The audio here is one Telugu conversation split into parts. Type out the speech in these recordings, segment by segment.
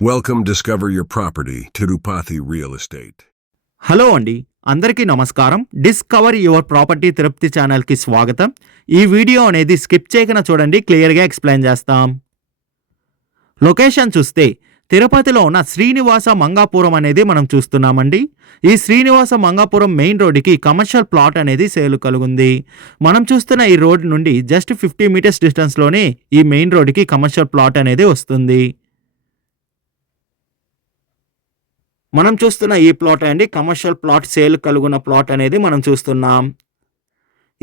Welcome Discover Your Property Tirupati Real Estate. Hello అండి, అందరికీ నమస్కారం. డిస్కవర్ యువర్ ప్రాపర్టీ తిరుపతి ఛానల్కి స్వాగతం. ఈ వీడియో అనేది స్కిప్ చేయకుండా చూడండి, క్లియర్గా ఎక్స్ప్లెయిన్ చేస్తాం. లొకేషన్ చూస్తే తిరుపతిలో ఉన్న శ్రీనివాస మంగాపురం అనేది మనం చూస్తున్నామండి. ఈ శ్రీనివాస మంగాపురం మెయిన్ రోడ్డుకి కమర్షియల్ ప్లాట్ అనేది సేల్ కలుగుంది. మనం చూస్తున్న ఈ రోడ్ నుండి జస్ట్ 50 మీటర్స్ డిస్టెన్స్లోనే ఈ మెయిన్ రోడ్డుకి కమర్షియల్ ప్లాట్ అనేది వస్తుంది. మనం చూస్తున్న ఈ ప్లాట్ అండి కమర్షియల్ ప్లాట్ సేల్ కలుగున్న ప్లాట్ అనేది మనం చూస్తున్నాం.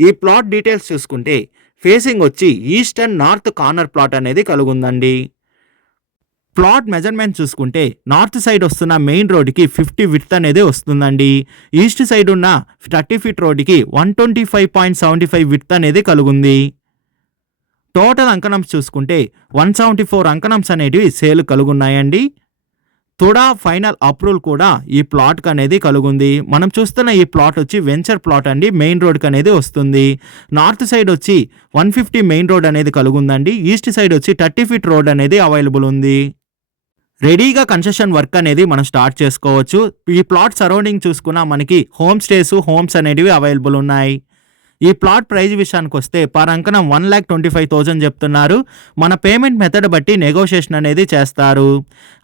ఈ ప్లాట్ డీటెయిల్స్ చూసుకుంటే ఫేసింగ్ వచ్చి east and north corner plot అనేది కలుగుందండి. ప్లాట్ మెజర్మెంట్ చూసుకుంటే నార్త్ సైడ్ వస్తున్న మెయిన్ రోడ్డుకి 50 విడ్త్ అనేది వస్తుందండి. ఈస్ట్ సైడ్ ఉన్న 30 ఫీట్ రోడ్డుకి 125.75 విడ్త్ అనేది కలుగుంది. టోటల్ అంకణమ్స్ చూసుకుంటే 174 అంకణమ్స్ అనేటివి సేల్ కలుగున్నాయండి. తుడా ఫైనల్ అప్రూవల్ కూడా ఈ ప్లాట్కి అనేది కలుగుంది. మనం చూస్తున్న ఈ ప్లాట్ వచ్చి వెంచర్ ప్లాట్ అండి, మెయిన్ రోడ్కి అనేది వస్తుంది. నార్త్ సైడ్ వచ్చి 150 మెయిన్ రోడ్ అనేది కలుగుందండి. ఈస్ట్ సైడ్ వచ్చి 30 ఫీట్ రోడ్ అనేది అవైలబుల్ ఉంది. రెడీగా కన్స్ట్రక్షన్ వర్క్ అనేది మనం స్టార్ట్ చేసుకోవచ్చు. ఈ ప్లాట్ సరౌండింగ్ చూసుకున్నా మనకి హోమ్ స్టేస్ హోమ్స్ అనేటివి అవైలబుల్ ఉన్నాయి. ఈ ప్లాట్ ప్రైజ్ విషయానికి వస్తే పర్ అంకణం 1,25,000 చెప్తున్నారు. మన పేమెంట్ మెథడ్ బట్టి నెగోషియేషన్ అనేది చేస్తారు.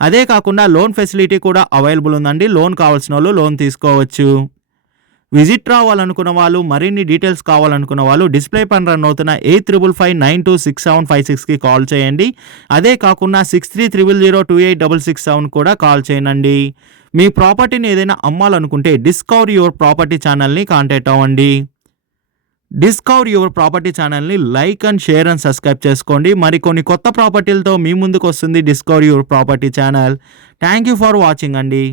అదే కాకుండా లోన్ ఫెసిలిటీ కూడా అవైలబుల్ ఉందండి. లోన్ కావాల్సిన వాళ్ళు లోన్ తీసుకోవచ్చు. విజిట్ రావాలనుకున్న వాళ్ళు, మరిన్ని డీటెయిల్స్ కావాలనుకున్న వాళ్ళు డిస్ప్లే పైన రన్ అవుతున్న 8555926756కి కాల్ చేయండి. అదే కాకుండా 6300286667 కూడా కాల్ చేయండి. మీ ప్రాపర్టీని ఏదైనా అమ్మాలనుకుంటే డిస్కవర్ యువర్ ప్రాపర్టీ ఛానల్ని కాంటాక్ట్ అవ్వండి. డిస్కవర్ యువర్ ప్రాపర్టీ ఛానల్ని like and share and subscribe చేసుకోండి. మరికొన్ని కొత్త ప్రాపర్టీలతో మీ ముందుకు వస్తుంది discover your property channel. Thank you for watching అండి.